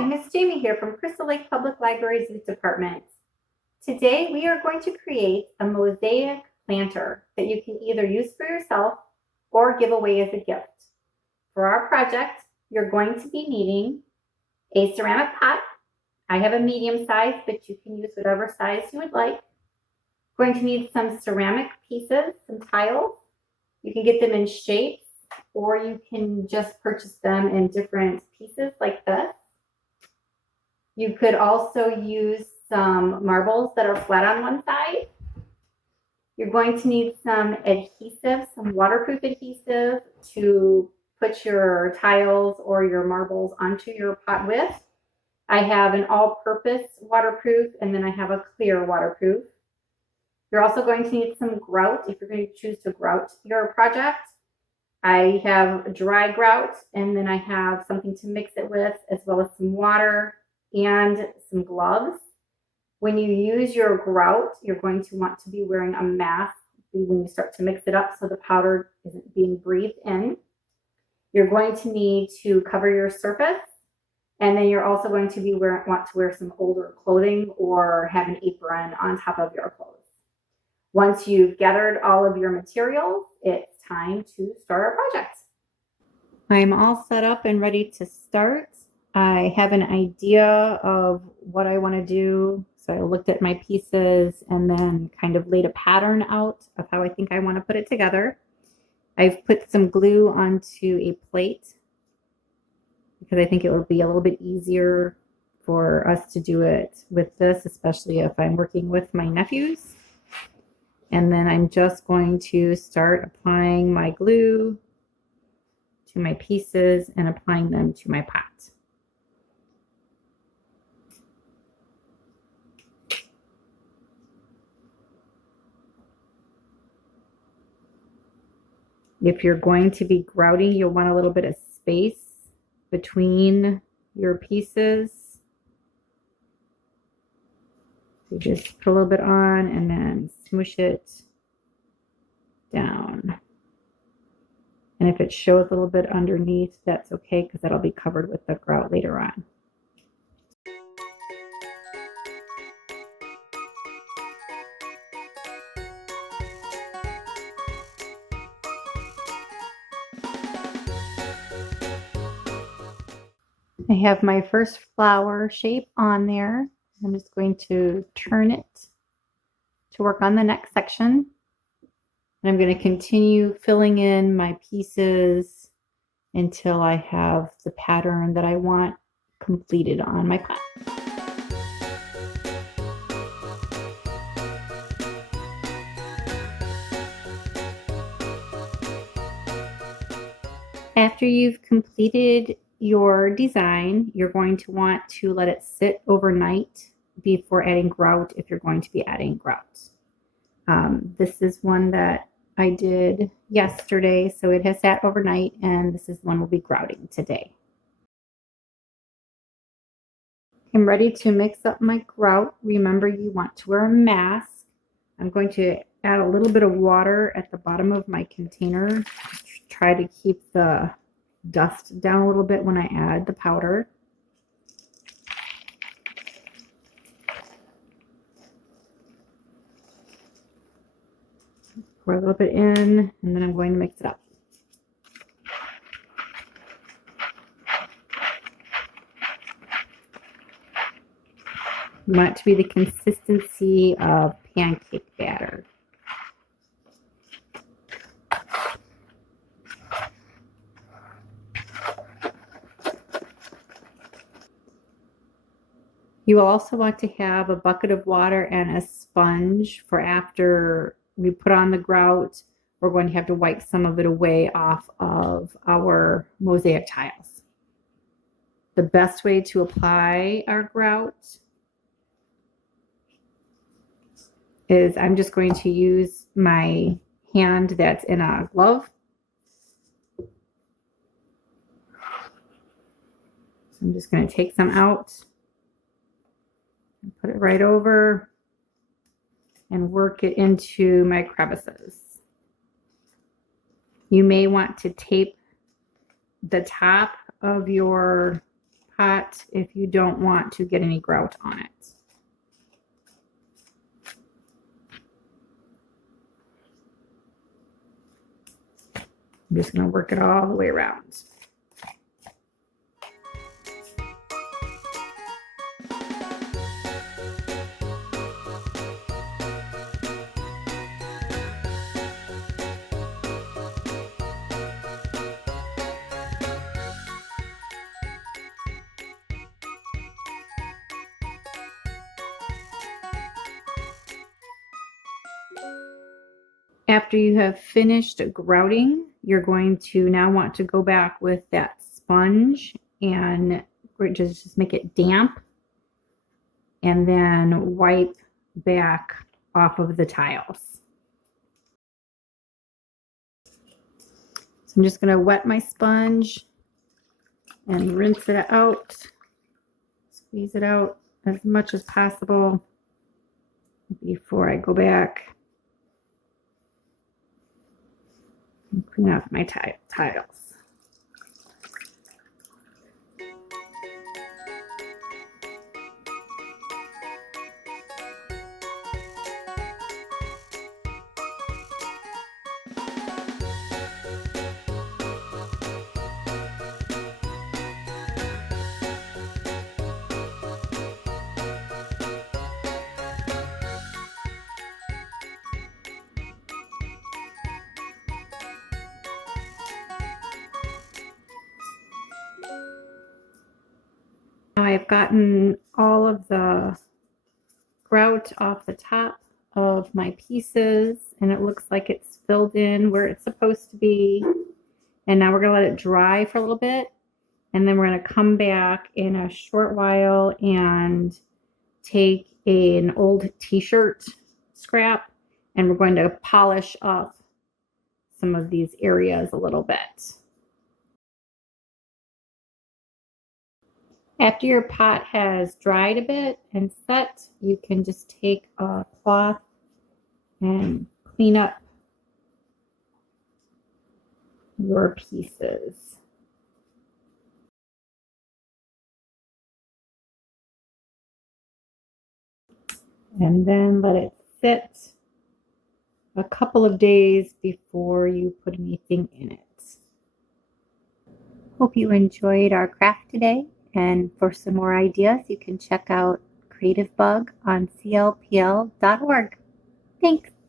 Hi, Miss Jamie here from Crystal Lake Public Library's Youth Department. Today we are going to create a mosaic planter that you can either use for yourself or give away as a gift. For our project, you're going to be needing a ceramic pot. I have a medium size, but you can use whatever size you would like. Going to need some ceramic pieces, some tiles. You can get them in shapes, or you can just purchase them in different pieces like this. You could also use some marbles that are flat on one side. You're going to need some adhesive, some waterproof adhesive to put your tiles or your marbles onto your pot with. I have an all-purpose waterproof, and then I have a clear waterproof. You're also going to need some grout if you're going to choose to grout your project. I have dry grout, and then I have something to mix it with, as well as some water and some gloves. When you use your grout, you're going to want to be wearing a mask when you start to mix it up so the powder isn't being breathed in. You're going to need to cover your surface, and then you're also going to want to wear some older clothing or have an apron on top of your clothes. Once you've gathered all of your materials, it's time to start our project. I'm all set up and ready to start. I have an idea of what I want to do. So I looked at my pieces and then kind of laid a pattern out of how I think I want to put it together. I've put some glue onto a plate because I think it will be a little bit easier for us to do it with this, especially if I'm working with my nephews. And then I'm just going to start applying my glue to my pieces and applying them to my pot. If you're going to be grouting, you'll want a little bit of space between your pieces. So just put a little bit on and then smoosh it down. And if it shows a little bit underneath, that's okay because that'll be covered with the grout later on. I have my first flower shape on there. I'm just going to turn it to work on the next section. And I'm going to continue filling in my pieces until I have the pattern that I want completed on my pot. After you've completed your design, you're going to want to let it sit overnight before adding grout if you're going to be adding grout. This is one that I did yesterday, so it has sat overnight, and this is one we'll be grouting today. I'm ready to mix up my grout. Remember, you want to wear a mask. I'm going to add a little bit of water at the bottom of my container. Try to keep the dust down a little bit when I add the powder. Pour a little bit in, and then I'm going to mix it up. You want it to be the consistency of pancake batter. You will also want to have a bucket of water and a sponge for after we put on the grout. We're going to have to wipe some of it away off of our mosaic tiles. The best way to apply our grout is I'm just going to use my hand that's in a glove. So I'm just going to take some out and put it right over and work it into my crevices. You may want to tape the top of your pot if you don't want to get any grout on it. I'm just going to work it all the way around. After you have finished grouting, you're going to now want to go back with that sponge and just make it damp and then wipe back off of the tiles. So I'm just going to wet my sponge and rinse it out, squeeze it out as much as possible before I go back and clean up my tiles. Now I've gotten all of the grout off the top of my pieces and it looks like it's filled in where it's supposed to be. And now we're going to let it dry for a little bit and then we're going to come back in a short while and take an old t-shirt scrap and we're going to polish up some of these areas a little bit. After your pot has dried a bit and set, you can just take a cloth and clean up your pieces. And then let it sit a couple of days before you put anything in it. Hope you enjoyed our craft today. And for some more ideas, you can check out Creative Bug on clpl.org. Thanks.